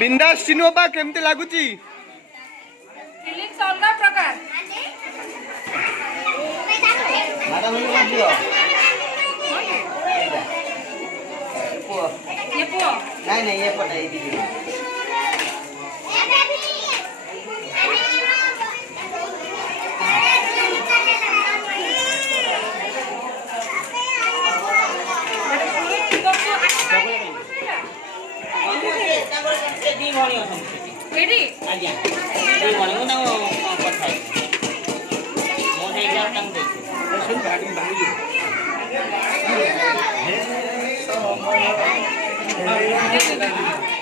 बिंदास चिन्ह बा केमती लागुची फीलिंग्स अलगा प्रकार ये पुओ नहीं ये पता है दीदी एडी आज्ञा ये मणि को ना କଥା है ମୋ ନେଇ ଯାଉ ତାଙ୍କୁ ଦେଖ सुन गाड़ी भांगी ये